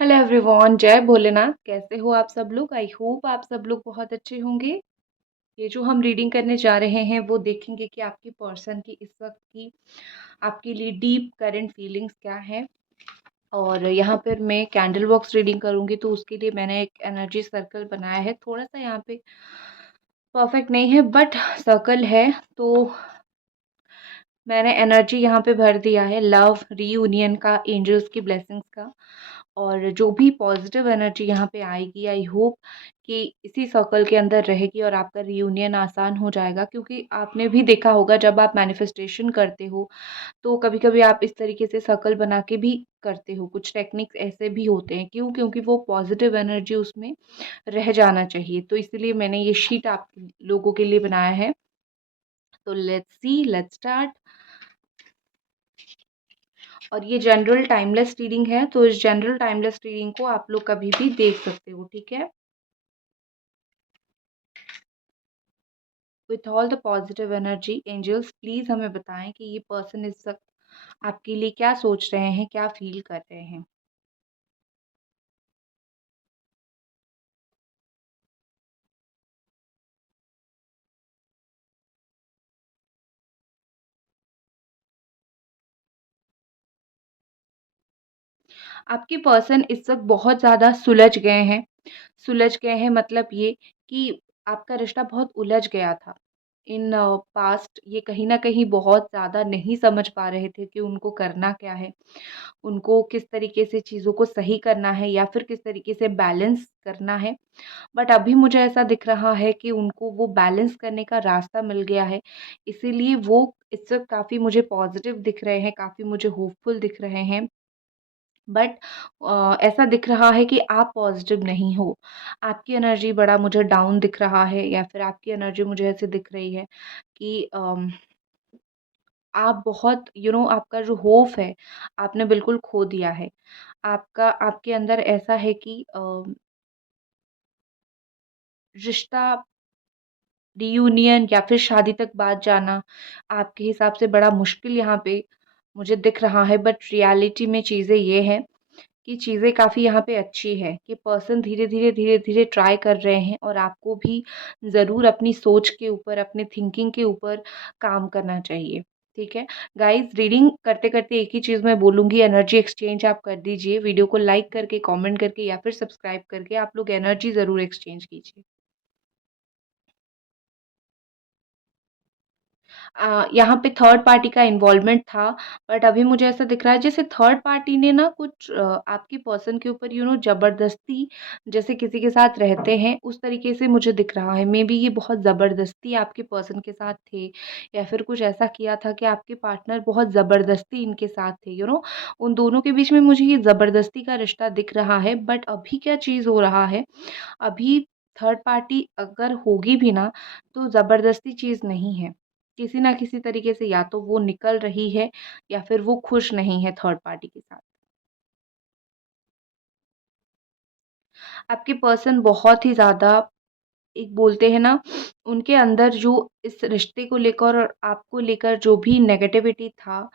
Hello everyone, जय भोलेनाथ। कैसे हो आप सब लोग? आई होप आप सब लोग बहुत अच्छे होंगे। ये जो हम रीडिंग करने जा रहे हैं वो देखेंगे कि आपकी पर्सन की इस वक्त की आपके लिए डीप करंट फीलिंग्स क्या है। और यहाँ पर मैं कैंडल बॉक्स रीडिंग करूंगी, तो उसके लिए मैंने एक एनर्जी सर्कल बनाया है। थोड़ा सा यहाँ पे परफेक्ट नहीं है बट सर्कल है, तो मैंने एनर्जी यहाँ पे भर दिया है लव रीयूनियन का, एंजल्स की ब्लेसिंग्स का। और जो भी पॉजिटिव एनर्जी यहाँ पे आएगी, आई होप कि इसी सर्कल के अंदर रहेगी और आपका रीयूनियन आसान हो जाएगा। क्योंकि आपने भी देखा होगा, जब आप मैनिफेस्टेशन करते हो तो कभी कभी आप इस तरीके से सर्कल बना के भी करते हो। कुछ टेक्निक्स ऐसे भी होते हैं, क्यों? क्योंकि वो पॉजिटिव एनर्जी उसमें रह जाना चाहिए। तो इसलिए मैंने ये शीट आप लोगों के लिए बनाया है। तो लेट्स सी, लेट्स स्टार्ट। और ये जनरल टाइमलेस रीडिंग है, तो इस जनरल टाइमलेस रीडिंग को आप लोग कभी भी देख सकते हो, ठीक है? With all the positive energy, angels please हमें बताएं कि ये पर्सन इस वक्त आपके लिए क्या सोच रहे हैं, क्या फील कर रहे हैं। आपके पर्सन इस वक्त बहुत ज़्यादा सुलझ गए हैं। सुलझ गए हैं मतलब ये कि आपका रिश्ता बहुत उलझ गया था इन पास्ट। ये कहीं न कहीं बहुत ज़्यादा नहीं समझ पा रहे थे कि उनको करना क्या है, उनको किस तरीके से चीज़ों को सही करना है या फिर किस तरीके से बैलेंस करना है। बट अभी मुझे ऐसा दिख रहा है कि उनको वो बैलेंस करने का रास्ता मिल गया है। इसीलिए वो इस वक़्त काफ़ी मुझे पॉज़िटिव दिख रहे हैं, काफ़ी मुझे होपफुल दिख रहे हैं। बट ऐसा दिख रहा है कि आप पॉजिटिव नहीं हो। आपकी एनर्जी बड़ा मुझे डाउन दिख रहा है, या फिर आपकी एनर्जी मुझे ऐसे दिख रही है कि आप बहुत आपका जो होप है, आपने बिल्कुल खो दिया है। आपका आपके अंदर ऐसा है कि रिश्ता रियूनियन या फिर शादी तक बात जाना आपके हिसाब से बड़ा मुश्किल यहाँ पे मुझे दिख रहा है। बट रियलिटी में चीज़ें ये हैं कि चीज़ें काफ़ी यहाँ पे अच्छी है कि पर्सन धीरे-धीरे ट्राई कर रहे हैं, और आपको भी ज़रूर अपनी सोच के ऊपर, अपने थिंकिंग के ऊपर काम करना चाहिए, ठीक है? गाइज़, रीडिंग करते-करते एक ही चीज़ मैं बोलूँगी, एनर्जी एक्सचेंज आप कर दीजिए। वीडियो को लाइक करके, कमेंट करके या फिर सब्सक्राइब करके आप लोग एनर्जी ज़रूर एक्सचेंज कीजिए। यहाँ पे थर्ड पार्टी का इन्वॉल्वमेंट था, बट अभी मुझे ऐसा दिख रहा है जैसे थर्ड पार्टी ने ना कुछ आपके पर्सन के ऊपर ज़बरदस्ती, जैसे किसी के साथ रहते हैं उस तरीके से मुझे दिख रहा है। मे बी ये बहुत ज़बरदस्ती आपके पर्सन के साथ थे, या फिर कुछ ऐसा किया था कि आपके पार्टनर बहुत ज़बरदस्ती इनके साथ थे। उन दोनों के बीच में मुझे ये ज़बरदस्ती का रिश्ता दिख रहा है। बट अभी क्या चीज़ हो रहा है, अभी थर्ड पार्टी अगर होगी भी ना, तो ज़बरदस्ती चीज़ नहीं है। किसी ना किसी तरीके से या तो वो निकल रही है, या फिर वो खुश नहीं है थर्ड पार्टी के साथ। आपके पर्सन बहुत ही ज़्यादा, एक बोलते हैं ना, उनके अंदर जो इस रिश्ते को लेकर और आपको लेकर जो भी नेगेटिविटी था,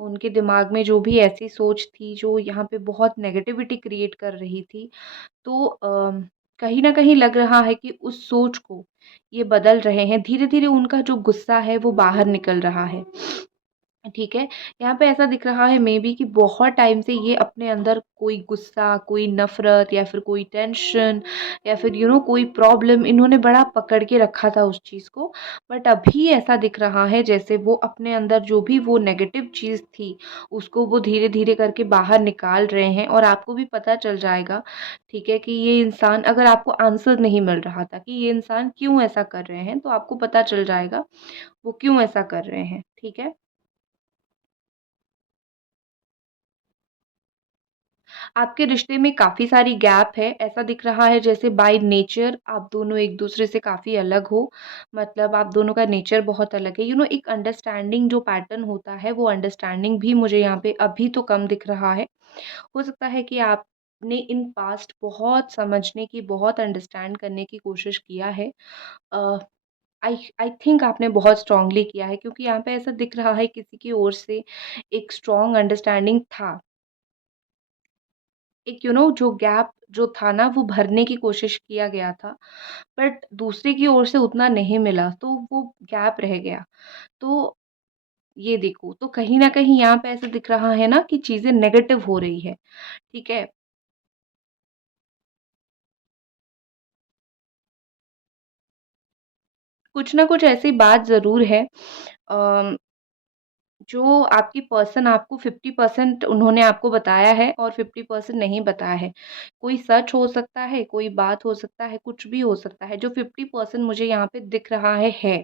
उनके दिमाग में जो भी ऐसी सोच थी जो यहाँ पे बहुत नेगेटिविटी क्रिएट कर रही थी, तो कहीं न कहीं लग रहा है कि उस सोच को ये बदल रहे हैं। धीरे-धीरे उनका जो गुस्सा है वो बाहर निकल रहा है। ठीक है? यहाँ पे ऐसा दिख रहा है मे बी कि बहुत टाइम से ये अपने अंदर कोई गुस्सा, कोई नफ़रत या फिर कोई टेंशन या फिर कोई प्रॉब्लम इन्होंने बड़ा पकड़ के रखा था उस चीज़ को। बट अभी ऐसा दिख रहा है जैसे वो अपने अंदर जो भी वो नेगेटिव चीज़ थी, उसको वो धीरे-धीरे करके बाहर निकाल रहे हैं। और आपको भी पता चल जाएगा, ठीक है, कि ये इंसान, अगर आपको आंसर नहीं मिल रहा था कि ये इंसान क्यों ऐसा कर रहे हैं, तो आपको पता चल जाएगा वो क्यों ऐसा कर रहे हैं। ठीक है? आपके रिश्ते में काफ़ी सारी गैप है। ऐसा दिख रहा है जैसे बाय नेचर आप दोनों एक-दूसरे से काफ़ी अलग हो। मतलब आप दोनों का नेचर बहुत अलग है। एक अंडरस्टैंडिंग जो पैटर्न होता है, वो अंडरस्टैंडिंग भी मुझे यहाँ पे अभी तो कम दिख रहा है। हो सकता है कि आपने इन पास्ट बहुत समझने की, बहुत अंडरस्टैंड करने की कोशिश किया है। अ, आई आई थिंक आपने बहुत स्ट्रांगली किया है, क्योंकि यहाँ पे ऐसा दिख रहा है किसी की ओर से एक स्ट्रॉन्ग अंडरस्टैंडिंग था। एक जो गैप जो था ना वो भरने की कोशिश किया गया था, बट दूसरे की ओर से उतना नहीं मिला, तो वो गैप रह गया। तो ये देखो, तो कहीं न कहीं यहाँ पे ऐसा दिख रहा है ना कि चीज़ें नेगेटिव हो रही है, ठीक है? कुछ ना कुछ ऐसी बात ज़रूर है अ, जो आपकी पर्सन आपको 50% उन्होंने आपको बताया है और 50% नहीं बताया है। कोई सच हो सकता है, कोई बात हो सकता है, कुछ भी हो सकता है। जो 50% मुझे यहाँ पे दिख रहा है।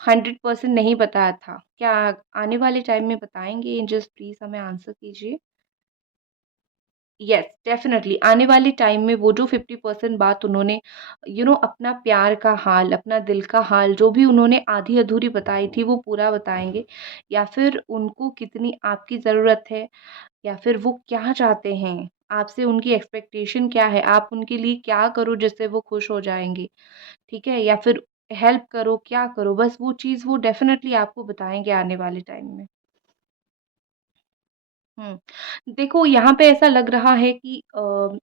100% नहीं बताया था। क्या आने वाले टाइम में बताएँगे? जस्ट प्लीज़ हमें आंसर कीजिए। येस, डेफ़िनिटली आने वाले टाइम में वो जो 50% बात उन्होंने अपना प्यार का हाल, अपना दिल का हाल जो भी उन्होंने आधी-अधूरी बताई थी वो पूरा बताएँगे या फिर उनको कितनी आपकी ज़रूरत है या फिर वो क्या चाहते हैं, आपसे उनकी एक्सपेक्टेशन क्या है, आप उनके लिए क्या करो जिससे वो खुश हो जाएँगे, ठीक है? या फिर हेल्प करो, क्या करो, बस वो चीज़ वो डेफ़िनिटली आपको बताएँगे आने वाले टाइम में। हुँ। देखो यहाँ पे ऐसा लग रहा है कि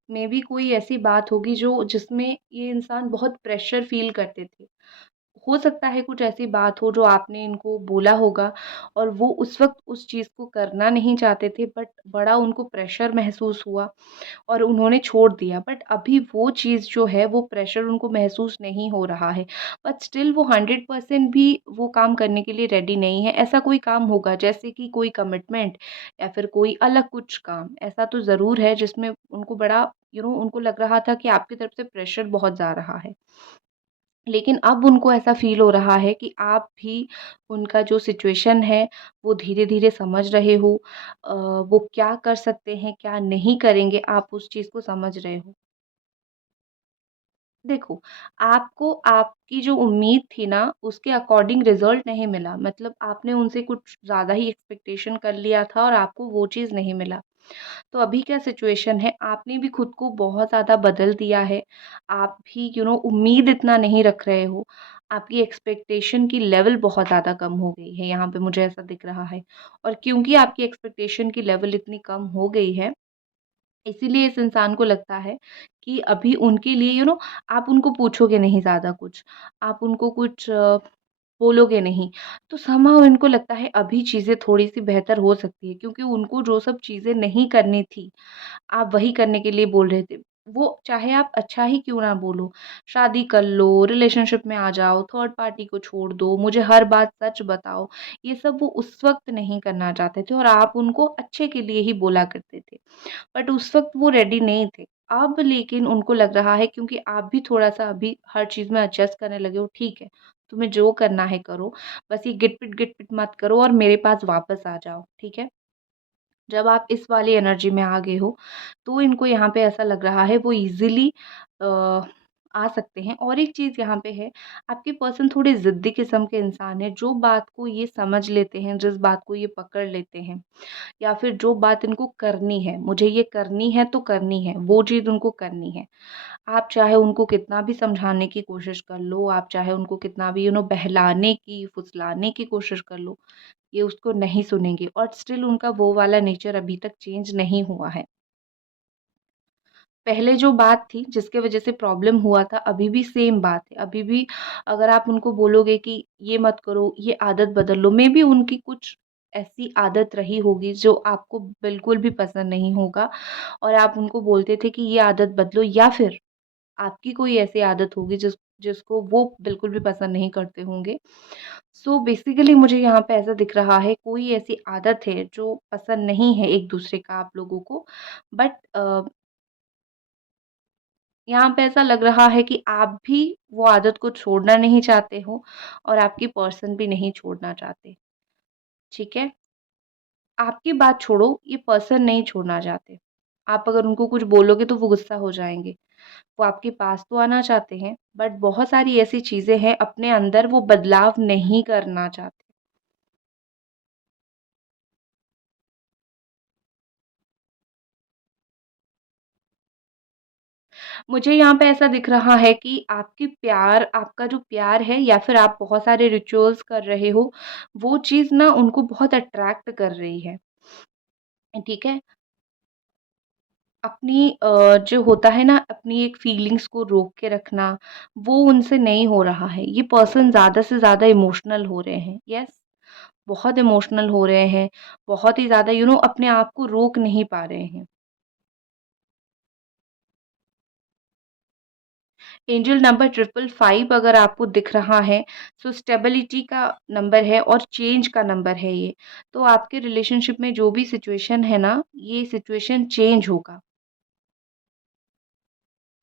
मेबी कोई ऐसी बात होगी जो जिसमें ये इंसान बहुत प्रेशर फ़ील करते थे। हो सकता है कुछ ऐसी बात हो जो आपने इनको बोला होगा और वो उस वक़्त उस चीज़ को करना नहीं चाहते थे बट बड़ा उनको प्रेशर महसूस हुआ और उन्होंने छोड़ दिया। बट अभी वो चीज़ जो है वो प्रेशर उनको महसूस नहीं हो रहा है। बट स्टिल वो 100% भी वो काम करने के लिए रेडी नहीं है। ऐसा कोई काम होगा जैसे कि कोई कमिटमेंट या फिर कोई अलग कुछ काम, ऐसा तो ज़रूर है जिसमें उनको बड़ा उनको लग रहा था कि आपकी तरफ से प्रेशर बहुत जा रहा है। लेकिन अब उनको ऐसा फ़ील हो रहा है कि आप भी उनका जो सिचुएशन है, वो धीरे-धीरे समझ रहे हो। वो क्या कर सकते हैं, क्या नहीं करेंगे, आप उस चीज़ को समझ रहे हो। देखो, आपको आपकी जो उम्मीद थी ना, उसके अकॉर्डिंग रिज़ल्ट नहीं मिला। मतलब आपने उनसे कुछ ज़्यादा ही एक्सपेक्टेशन कर लिया था और आपको वो चीज़ नहीं मिला। तो अभी क्या सिचुएशन है, आपने भी खुद को बहुत ज़्यादा बदल दिया है। आप भी उम्मीद इतना नहीं रख रहे हो। आपकी एक्सपेक्टेशन की लेवल बहुत ज़्यादा कम हो गई है, यहाँ पे मुझे ऐसा दिख रहा है। और क्योंकि आपकी एक्सपेक्टेशन की लेवल इतनी कम हो गई है, इसीलिए इस इंसान को लगता है कि अभी उनके लिए आप उनको पूछोगे नहीं ज़्यादा कुछ, आप उनको कुछ बोलोगे नहीं, तो समहाउ इनको लगता है अभी चीज़ें थोड़ी-सी बेहतर हो सकती है क्योंकि उनको जो सब चीज़ें नहीं करनी थी आप वही करने के लिए बोल रहे थे। वो चाहे आप अच्छा ही क्यों ना बोलो, शादी कर लो, रिलेशनशिप में आ जाओ, थर्ड पार्टी को छोड़ दो, मुझे हर बात सच बताओ, ये सब वो उस वक़्त नहीं करना चाहते थे और आप उनको अच्छे के लिए ही बोला करते थे। बट उस वक़्त वो रेडी नहीं थे। अब लेकिन उनको लग रहा है क्योंकि आप भी थोड़ा-सा अभी हर चीज़ में एडजस्ट करने लगे हो, ठीक है, तुम्हें जो करना है करो, बस ये गिट-पिट मत करो और मेरे पास वापस आ जाओ, ठीक है? जब आप इस वाली एनर्जी में आ गए हो, तो इनको यहाँ पे ऐसा लग रहा है वो ईज़िली अ, आ सकते हैं और एक चीज़ यहाँ पे है, आपके पर्सन थोड़े ज़िद्दी किस्म के इंसान हैं, जो बात को ये समझ लेते हैं, जिस बात को ये पकड़ लेते हैं या फिर जो बात इनको करनी है, मुझे ये करनी है तो करनी है, वो चीज़ उनको करनी है। आप चाहे उनको कितना भी समझाने की कोशिश कर लो, आप चाहे उनको कितना भी बहलाने की, फुसलाने की कोशिश कर लो, ये उसको नहीं सुनेंगे और स्टिल उनका वो वाला नेचर अभी तक चेंज नहीं हुआ है। पहले जो बात थी जिसकी वज़ह से प्रॉब्लम हुआ था, अभी भी सेम बात है। अभी भी अगर आप उनको बोलोगे कि ये मत करो, ये आदत बदल लो, मेबी उनकी कुछ ऐसी आदत रही होगी जो आपको बिल्कुल भी पसंद नहीं होगा और आप उनको बोलते थे कि ये आदत बदलो या फिर आपकी कोई ऐसी आदत होगी जिसको वो बिल्कुल भी पसंद नहीं करते होंगे। सो बेसिकली मुझे यहाँ पे ऐसा दिख रहा है कोई ऐसी आदत है जो पसंद नहीं है एक-दूसरे का आप लोगों को बट यहाँ पे ऐसा लग रहा है कि आप भी वो आदत को छोड़ना नहीं चाहते हो और आपकी पर्सन भी नहीं छोड़ना चाहते, ठीक है? आपकी बात छोड़ो, ये पर्सन नहीं छोड़ना चाहते। आप अगर उनको कुछ बोलोगे तो वो गुस्सा हो जाएँगे। वो आपके पास तो आना चाहते हैं, बट बहुत सारी ऐसी चीज़ें हैं अपने अंदर वो बदलाव नहीं करना चाहते। मुझे यहाँ पे ऐसा दिख रहा है कि आपका जो प्यार है या फिर आप बहुत सारे रिचुअल्स कर रहे हो, वो चीज़ ना उनको बहुत अट्रैक्ट कर रही है, ठीक है? अपनी जो होता है ना, अपनी एक फीलिंग्स को रोक के रखना, वो उनसे नहीं हो रहा है। ये पर्सन ज़्यादा से ज़्यादा इमोशनल हो रहे हैं। यस, बहुत इमोशनल हो रहे हैं, बहुत ही ज़्यादा अपने आप को रोक नहीं पा रहे हैं। एंजल नंबर 555 अगर आपको दिख रहा है, सो स्टेबिलिटी का नंबर है और चेंज का नंबर है ये। तो आपके रिलेशनशिप में जो भी सिचुएशन है ना, ये सिचुएशन चेंज होगा।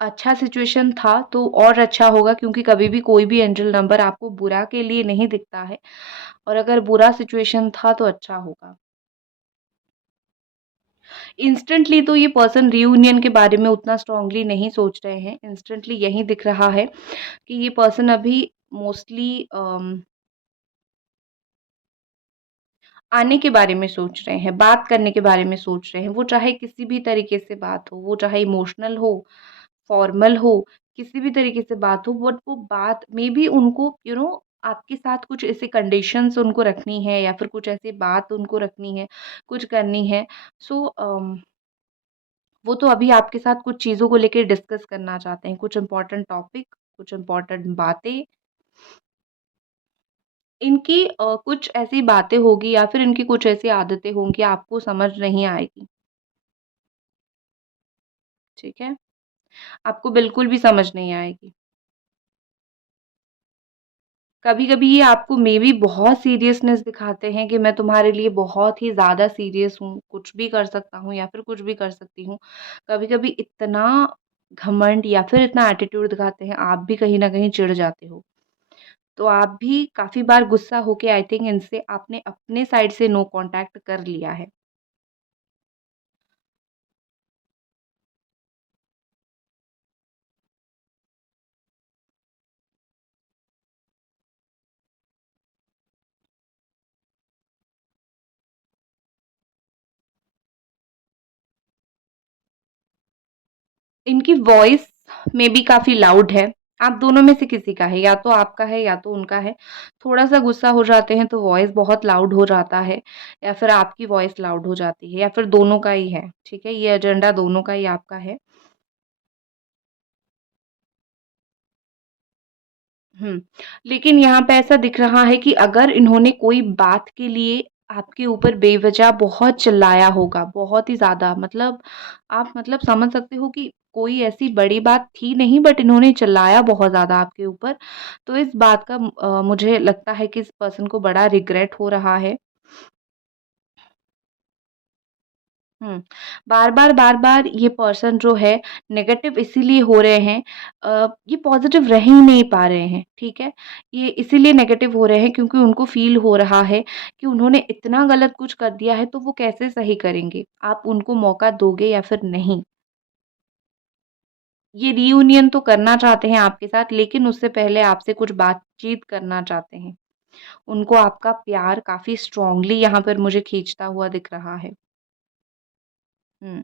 अच्छा सिचुएशन था तो और अच्छा होगा, क्योंकि कभी भी कोई भी एंजल नंबर आपको बुरा के लिए नहीं दिखता है, और अगर बुरा सिचुएशन था तो अच्छा होगा। इंस्टेंटली तो ये पर्सन रियूनियन के बारे में उतना स्ट्रांगली नहीं सोच रहे हैं। इंस्टेंटली यही दिख रहा है कि ये पर्सन अभी मोस्टली आने के बारे में सोच रहे हैं, बात करने के बारे में सोच रहे हैं। वो चाहे किसी भी तरीके से बात हो, वो चाहे इमोशनल हो, फॉर्मल हो, किसी भी तरीके से बात हो, बट वो बात में भी उनको आपके साथ कुछ ऐसे कंडीशंस उनको रखनी है, या फिर कुछ ऐसी बात उनको रखनी है, कुछ करनी है। सो वो तो अभी आपके साथ कुछ चीज़ों को लेके डिस्कस करना चाहते हैं, कुछ इम्पोर्टेंट टॉपिक, कुछ इम्पोर्टेंट बातें। इनकी कुछ ऐसी बातें होगी, या फिर इनकी कुछ ऐसी आदतें होंगी, आपको समझ नहीं आएगी, ठीक है? आपको बिल्कुल भी समझ नहीं आएगी। कभी-कभी ये आपको मेबी बहुत सीरियसनेस दिखाते हैं कि मैं तुम्हारे लिए बहुत ही ज़्यादा सीरियस हूँ, कुछ भी कर सकता हूँ या फिर कुछ भी कर सकती हूँ। कभी-कभी इतना घमंड या फिर इतना एटीट्यूड दिखाते हैं, आप भी कहीं न कहीं चिढ़ जाते हो। तो आप भी काफ़ी बार गुस्सा होके आई थिंक इनसे आपने अपने साइड से नो कॉन्टैक्ट कर लिया है। इनकी वॉइस में भी काफ़ी लाउड है। आप दोनों में से किसी का है, या तो आपका है या तो उनका है। थोड़ा-सा गुस्सा हो जाते हैं तो वॉइस बहुत लाउड हो जाता है, या फिर आपकी वॉइस लाउड हो जाती है, या फिर दोनों का ही है, ठीक है? ये एजेंडा दोनों का ही आपका है। हुँ, लेकिन यहाँ पे ऐसा दिख रहा है कि अगर इन्होंने कोई बात के लिए आपके ऊपर बेवज़ह बहुत चिल्लाया होगा, बहुत ही ज़्यादा, मतलब आप समझ सकते हो कि कोई ऐसी बड़ी बात थी नहीं, बट इन्होंने चिल्लाया बहुत ज़्यादा आपके ऊपर। तो इस बात का मुझे लगता है कि इस पर्सन को बड़ा रिग्रेट हो रहा है। हुँ। बार-बार, बार-बार ये पर्सन जो है नेगेटिव इसीलिए हो रहे हैं, ये पॉज़िटिव रह ही नहीं पा रहे हैं, ठीक है? ये इसीलिए नेगेटिव हो रहे हैं क्योंकि उनको फ़ील हो रहा है कि उन्होंने इतना गलत कुछ कर दिया है तो वो कैसे सही करेंगे? आप उनको मौका दोगे या फिर नहीं? ये रियूनियन तो करना चाहते हैं आपके साथ, लेकिन उससे पहले आपसे कुछ बातचीत करना चाहते हैं। उनको आपका प्यार काफ़ी स्ट्रॉन्गली यहाँ पर मुझे खींचता हुआ दिख रहा है। हुँ।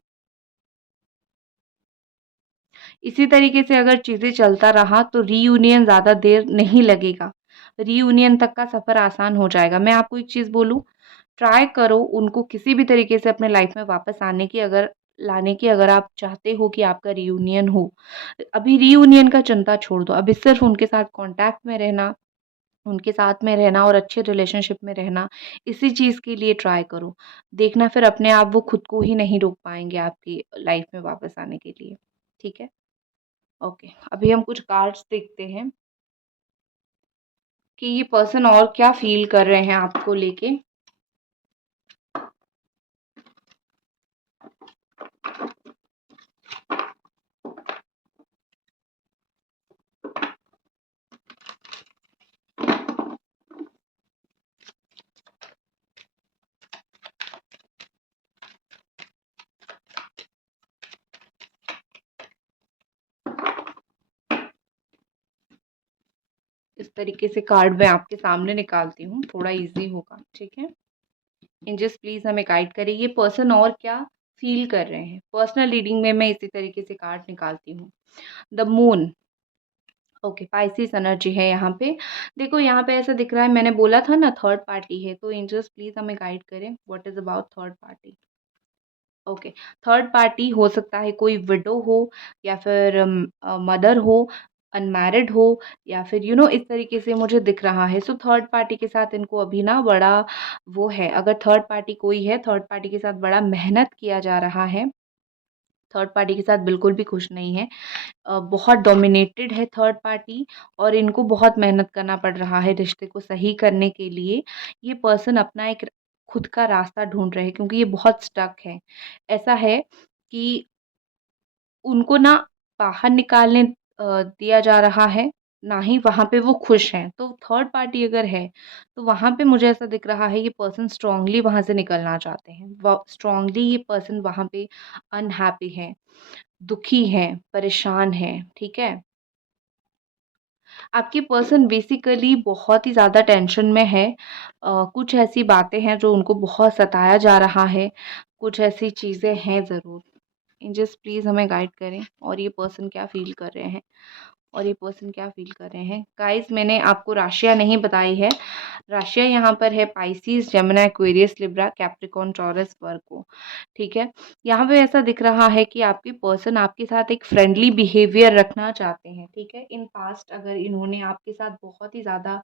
इसी तरीके से अगर चीज़ें चलता रहा तो रीयूनियन ज़्यादा देर नहीं लगेगा। रीयूनियन तक का सफ़र आसान हो जाएगा। मैं आपको एक चीज़ बोलूँ, ट्राई करो उनको किसी भी तरीके से अपने लाइफ़ में वापस लाने की अगर आप चाहते हो कि आपका रीयूनियन हो। अभी रीयूनियन का चिंता छोड़ दो, अभी सिर्फ़ उनके साथ कॉन्टैक्ट में रहना, उनके साथ में रहना और अच्छे रिलेशनशिप में रहना, इसी चीज़ के लिए ट्राई करो। देखना फिर अपने आप वो खुद को ही नहीं रोक पाएँगे आपकी लाइफ़ में वापस आने के लिए। ठीक है? ओके, अभी हम कुछ कार्ड्स देखते हैं कि ये पर्सन और क्या फ़ील कर रहे हैं आपको लेके। इस तरीके से कार्ड मैं आपके सामने निकालती हूँ, थोड़ा ईज़ी होगा, ठीक है? एंजल्स प्लीज़ हमें गाइड करें, ये पर्सन और क्या फ़ील कर रहे हैं? पर्सनल रीडिंग में मैं इसी तरीके से कार्ड निकालती हूँ। The moon, okay, Pisces energy है यहाँ पे। देखो यहाँ पे ऐसा दिख रहा है, मैंने बोला था ना थर्ड पार्टी है, तो एंजल्स प्लीज़ हमें गाइड करें, what is about third party? Okay. Third party हो सकता है कोई विडो हो या फिर मदर हो, अनमैरिड हो या फिर इस तरीके से मुझे दिख रहा है। सो थर्ड पार्टी के साथ इनको अभी ना बड़ा वो है, अगर थर्ड पार्टी कोई है, थर्ड पार्टी के साथ बड़ा मेहनत किया जा रहा है, थर्ड पार्टी के साथ बिल्कुल भी खुश नहीं है। बहुत डोमिनेटेड है थर्ड पार्टी और इनको बहुत मेहनत करना पड़ रहा है रिश्ते को सही करने के लिए। ये पर्सन अपना एक खुद का रास्ता ढूंढ रहे हैं क्योंकि ये बहुत स्टक है। ऐसा है कि उनको ना बाहर निकालने दिया जा रहा है, ना ही वहाँ पे वो खुश हैं। तो थर्ड पार्टी अगर है, तो वहाँ पे मुझे ऐसा दिख रहा है ये पर्सन स्ट्रांगली वहाँ से निकलना चाहते हैं। व स्ट्रांगली ये पर्सन वहाँ पे अनहैप्पी हैं, दुखी हैं, परेशान हैं, ठीक है? आपकी पर्सन बेसिकली बहुत ही ज़्यादा टेंशन में है। कुछ ऐसी बातें हैं जो उनको बहुत सताया जा रहा है, कुछ ऐसी चीज़ें हैं ज़रूर। एंजल्स प्लीज़ हमें गाइड करें और ये पर्सन क्या फ़ील कर रहे हैं और ये पर्सन क्या फ़ील कर रहे हैं। गाइस मैंने आपको राशियाँ नहीं बताई है। राशियाँ यहाँ पर है Pisces, Gemini, Aquarius, Libra, Capricorn, Taurus, Virgo, ठीक है? यहाँ पे ऐसा दिख रहा है कि आपकी पर्सन आपके साथ एक फ्रेंडली बिहेवियर रखना चाहते हैं, ठीक है? इन पास्ट अगर इन्होंने आपके साथ बहुत ही ज़्यादा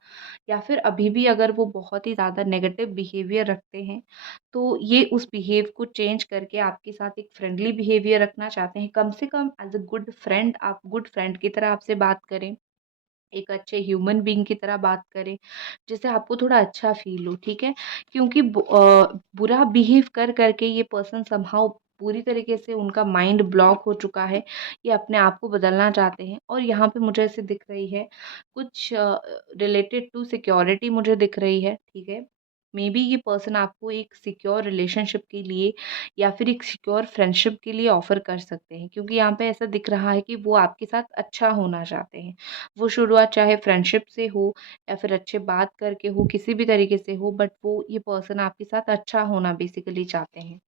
या फिर अभी भी अगर वो बहुत ही ज़्यादा नेगेटिव बिहेवियर रखते हैं, तो ये उस बिहेव को चेंज करके आपके साथ एक फ्रेंडली बिहेवियर रखना चाहते हैं। कम से कम एज़ अ गुड फ्रेंड आप गुड फ्रेंड की तरह आपसे बात करें, एक अच्छे ह्यूमन बीइंग की तरह बात करें, जिससे आपको थोड़ा अच्छा फ़ील हो, ठीक है? क्योंकि बुरा बिहेव कर के ये पर्सन समहाउ पूरी तरीके से उनका माइंड ब्लॉक हो चुका है, ये अपने आप को बदलना चाहते हैं और यहाँ पे मुझे ऐसे दिख रही है कुछ रिलेटेड टू सिक्योरिटी मुझे दिख रही है, ठीक है? मे बी ये पर्सन आपको एक सिक्योर रिलेशनशिप के लिए या फिर एक सिक्योर फ्रेंडशिप के लिए ऑफ़र कर सकते हैं क्योंकि यहाँ पे ऐसा दिख रहा है कि वो आपके साथ अच्छा होना चाहते हैं। वो शुरुआत चाहे फ्रेंडशिप से हो या फिर अच्छे बात करके हो, किसी भी तरीके से हो, बट वो ये पर्सन आपके साथ अच्छा होना बेसिकली चाहते हैं।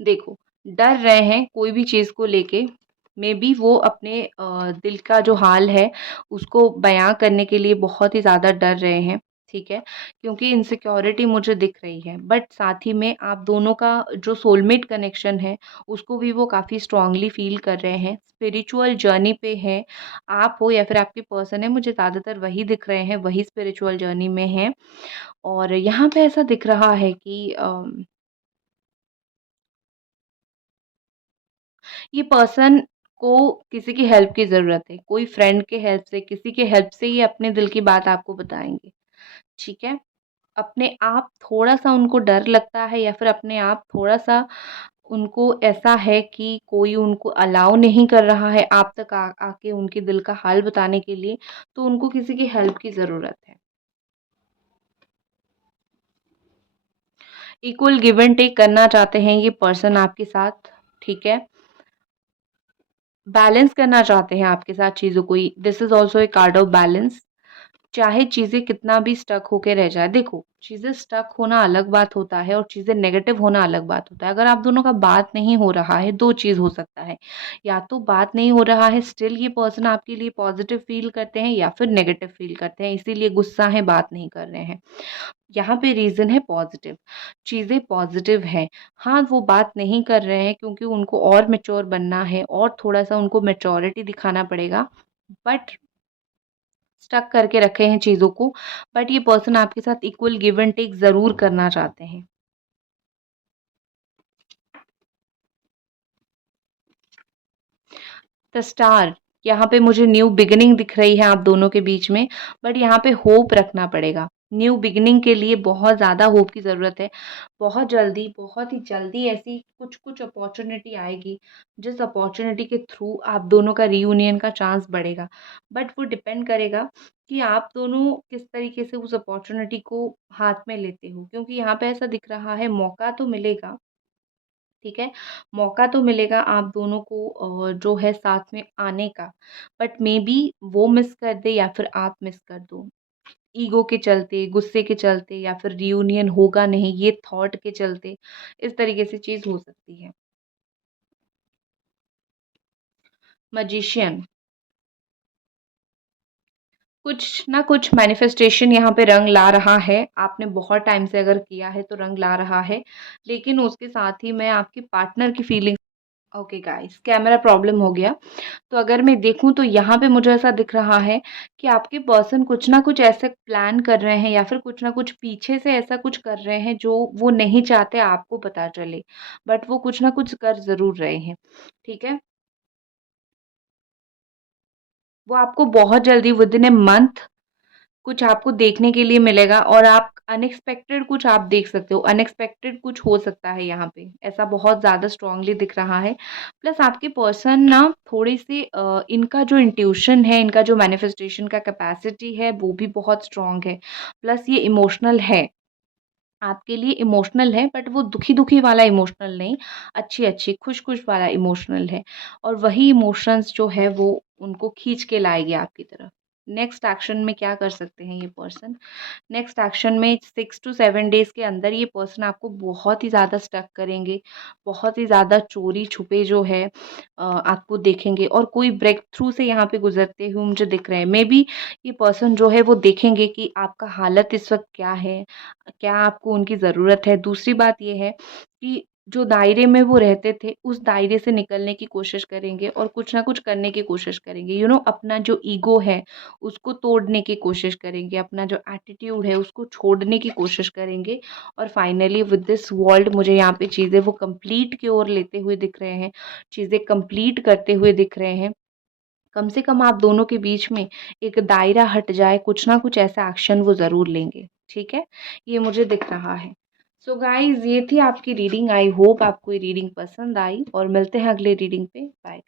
देखो, डर रहे हैं कोई भी चीज़ को लेके, मे बी वो अपने दिल का जो हाल है उसको बयाँ करने के लिए बहुत ही ज़्यादा डर रहे हैं, ठीक है? क्योंकि इनसिक्योरिटी मुझे दिख रही है, बट साथ ही में आप दोनों का जो सोलमेट कनेक्शन है, उसको भी वो काफ़ी स्ट्रॉन्गली फ़ील कर रहे हैं। स्पिरिचुअल जर्नी पे हैं, आप हो या फिर आपकी पर्सन है, मुझे ज़्यादातर वही दिख रहे हैं, वही स्पिरिचुअल जर्नी में हैं और यहाँ पे ऐसा दिख रहा है कि ये पर्सन को किसी की हेल्प की ज़रूरत है, कोई फ्रेंड के हेल्प से, किसी के हेल्प से ये अपने दिल की बात आपको बताएँगे, ठीक है? अपने आप थोड़ा-सा उनको डर लगता है या फिर अपने आप थोड़ा-सा उनको ऐसा है कि कोई उनको अलाउ नहीं कर रहा है आप तक आके उनके दिल का हाल बताने के लिए, तो उनको किसी की हेल्प की ज़रूरत है। इक्वल गिव एंड टेक करना चाहते हैं ये पर्सन आपके साथ, ठीक है? बैलेंस करना चाहते हैं आपके साथ चीज़ों को, this is also a card of balance. चाहे चीज़ें कितना भी स्टक होके रह जाए, देखो चीज़ें स्टक होना अलग बात होता है और चीज़ें नेगेटिव होना अलग बात होता है। अगर आप दोनों का बात नहीं हो रहा है, 2 चीज़ हो सकता है, या तो बात नहीं हो रहा है स्टिल ये पर्सन आपके लिए पॉजिटिव फ़ील करते हैं या फिर नेगेटिव फ़ील करते हैं, इसीलिए गुस्सा है, बात नहीं कर रहे हैं। यहाँ पे रीज़न है पॉजिटिव, चीज़ें पॉजिटिव हैं। हाँ, वो बात नहीं कर रहे हैं क्योंकि उनको और मैच्योर बनना है और थोड़ा-सा उनको मैच्योरिटी दिखाना पड़ेगा, बट स्टक करके रखे हैं चीज़ों को, बट ये पर्सन आपके साथ इक्वल गिव एंड टेक ज़रूर करना चाहते हैं। द स्टार, यहाँ पे मुझे न्यू बिगिनिंग दिख रही है आप दोनों के बीच में, बट यहाँ पे होप रखना पड़ेगा। न्यू बिगिनिंग के लिए बहुत ज़्यादा होप की ज़रूरत है। बहुत ही जल्दी ऐसी कुछ-कुछ अपॉर्च्युनिटी आएगी, जिस अपॉर्च्युनिटी के थ्रू आप दोनों का रियूनियन का चांस बढ़ेगा। बट वो डिपेंड करेगा कि आप दोनों किस तरीके से उस अपॉर्च्युनिटी को हाथ में लेते हो, क्योंकि यहाँ पे ऐसा दिख रहा है मौका तो मिलेगा, ठीक है? मौका तो मिलेगा आप दोनों को जो है साथ में आने का, बट मेबी वो मिस कर दे या फिर आप मिस कर दो। ईगो के चलते, गुस्से के चलते या फिर रियूनियन होगा नहीं ये थॉट के चलते, इस तरीके से चीज़ हो सकती है। मैजिशियन, कुछ ना कुछ मैनिफेस्टेशन यहाँ पे रंग ला रहा है। आपने बहुत टाइम से अगर किया है तो रंग ला रहा है, लेकिन उसके साथ ही मैं आपके पार्टनर की feeling okay guys, camera problem हो गया। तो अगर मैं देखूँ तो यहाँ पे मुझे ऐसा दिख रहा है कि आपके पर्सन कुछ ना कुछ ऐसे प्लान कर रहे हैं या फिर कुछ ना कुछ पीछे से ऐसा कुछ कर रहे हैं जो वो नहीं चाहते आपको पता चले, बट वो कुछ ना कुछ कर ज़रूर रहे हैं, ठीक है? वो आपको बहुत जल्दी विदिन ए मंथ कुछ आपको देखने के लिए मिलेगा और आप अनएक्सपेक्टेड कुछ आप देख सकते हो, अनएक्सपेक्टेड कुछ हो सकता है यहाँ पे, ऐसा बहुत ज़्यादा स्ट्रांगली दिख रहा है। प्लस आपके पर्सन ना थोड़ी-सी इनका जो इंट्यूशन है, इनका जो मैनिफेस्टेशन का कैपेसिटी है, वो भी बहुत स्ट्रांग है। प्लस ये इमोशनल है, आपके लिए इमोशनल है, बट वो दुखी-दुखी वाला इमोशनल नहीं, अच्छी-अच्छी, खुश-खुश वाला इमोशनल है और वही इमोशंस जो है वो उनको खींच के लाएगी आपकी तरफ। नेक्स्ट एक्शन में क्या कर सकते हैं ये पर्सन? नेक्स्ट एक्शन में 6 टू 7 डेज़ के अंदर ये पर्सन आपको बहुत ही ज़्यादा स्टक करेंगे, बहुत ही ज़्यादा चोरी-छुपे जो है आपको देखेंगे और कोई ब्रेक थ्रू से यहाँ पे गुज़रते हुए मुझे दिख रहे हैं। मेबी ये पर्सन जो है वो देखेंगे कि आपका हालत इस वक़्त क्या है, क्या आपको उनकी ज़रूरत है। दूसरी बात ये है कि जो दायरे में वो रहते थे, उस दायरे से निकलने की कोशिश करेंगे और कुछ ना कुछ करने की कोशिश करेंगे। अपना जो ईगो है, उसको तोड़ने की कोशिश करेंगे, अपना जो एटीट्यूड है, उसको छोड़ने की कोशिश करेंगे और फाइनली विद दिस वर्ल्ड मुझे यहाँ पे चीज़ें वो कंप्लीट की ओर लेते हुए दिख रहे हैं, चीज़ें कंप्लीट करते हुए दिख रहे हैं। कम से कम आप दोनों के बीच में एक दायरा हट जाए, कुछ ना कुछ ऐसा एक्शन वो ज़रूर लेंगे, ठीक है? ये मुझे दिख रहा है। सो गाइज़, ये थी आपकी रीडिंग। आई होप आपको ये रीडिंग पसंद आई और मिलते हैं अगले रीडिंग पे। बाय।